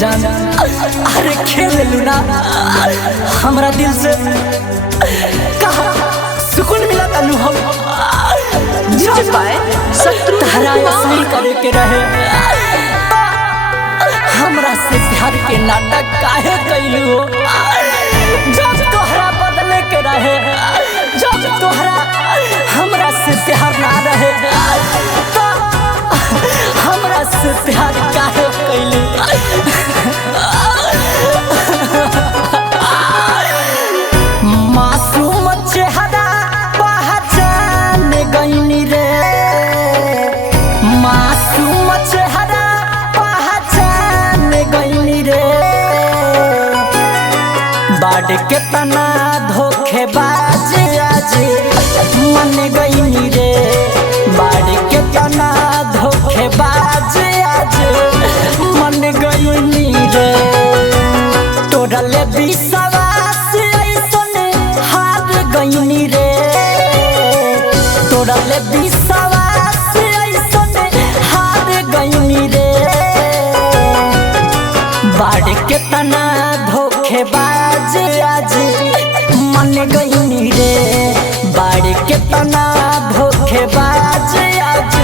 जान अरे खेल लूना हमरा दिल से कहा सुकून मिला तनु हम म्यूजिक बाय शत्रु तहरा सही करे के रहे हमरा से प्यार के नाटक काहे कैलू हो जब तोहरा बदले के रहे जब तोहरा हमरा से प्यार ना रहे तो हमरा से प्यार काहे कैलू मासूम चेहरा पहचान गईनी रे मासूम चेहरा पहचान गईनी रे बाड़ के तना धोखेबाज आज मन गईनी रे बाड़ के तना धोखेबाज आज मन गईनी रे तोरा ले विश्वास ऐसन हार गईनी रे तोरा ले विश्वास ऐसन हार गईनी रे बाड़ के तना धोखेबाज आज मन गईनी रे बाड़ के तना धोखेबाज आज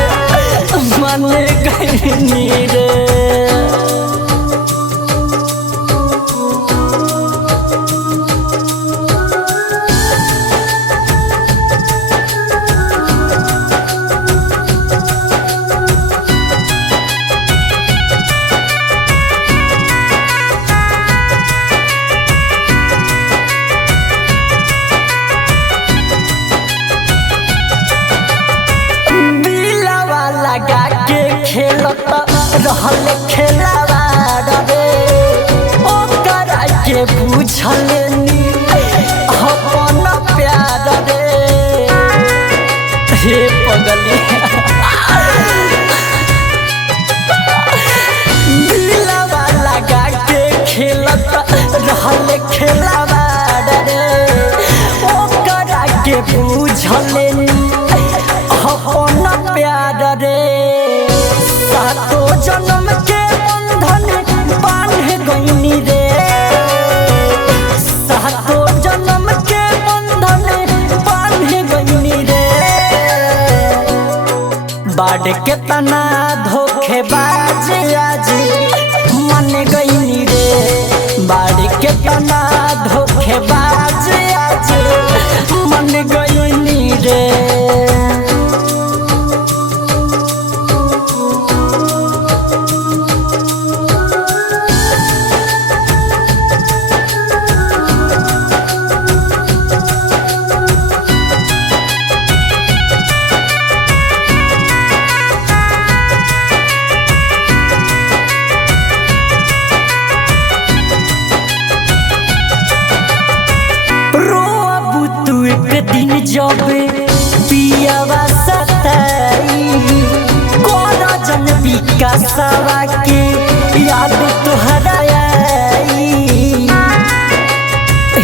मन गईनी रे लगा के खेलत रहल खेलावार रे ओकर के बुझल नी अपन प्यार रे हे पगली दिलवा लगा के खेलत रहल खेलावार रे ओकर के बुझल नी अपन प्यार रे सातो जन्म के बंधन बांध गईनी रे सातो जन्म के बंधन बांध गईनी रे बाड़ के तना धोखेबाज आज मन गईनी रे बाड़ के तना धोखेबाज आज मन गईनी रे दिन जब पियावा सताई कोना जन विकासवा के याद तोहरा आई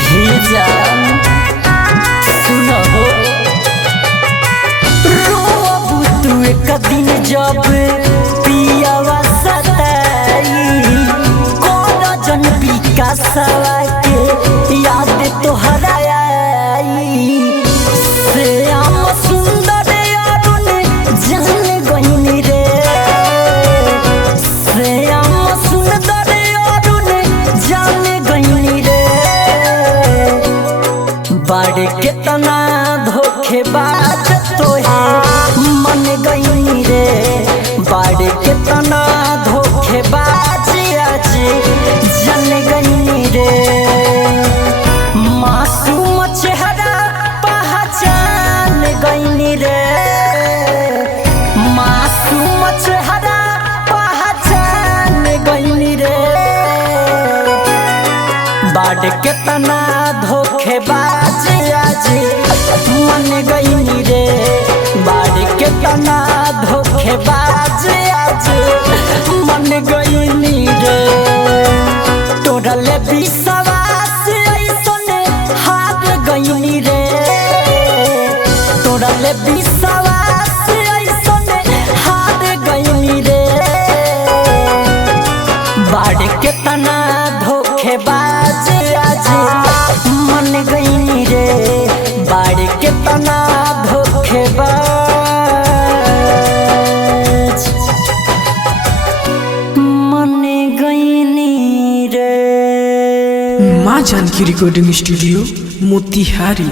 हे जान सुनो रोबू तू एक दिन जब पियावा सताई कोना जन विकासवा के याद तोहरा श्याम सुंदर अरुण जान गईनी रे श्याम सुंदर अरुण जान गईनी रे बाड़ के तना धोखेबाज तोहे मन गईनी रे बाड़ के तना धोखेबाज आज जान गईनी रे मासूम चेहरा पहचान गईनी रे मासूम चेहरा पहचान गईनी रे बाड़ के तना धोखेबाज आज मन गईनी रे बाड़ के तना धोखेबाज आज मन गईनी रे तोरा ले विश्वास ऐसन हार गईनी रे तोरा ले विश्वास ऐसन हार गईनी रे बाड़ केतना धोखेबाज आज मन गईनी रे बाड़ केतना धोखेबाज मन गईनी रे। माँ जानकी रिकॉर्डिंग स्टूडियो मोतिहारी।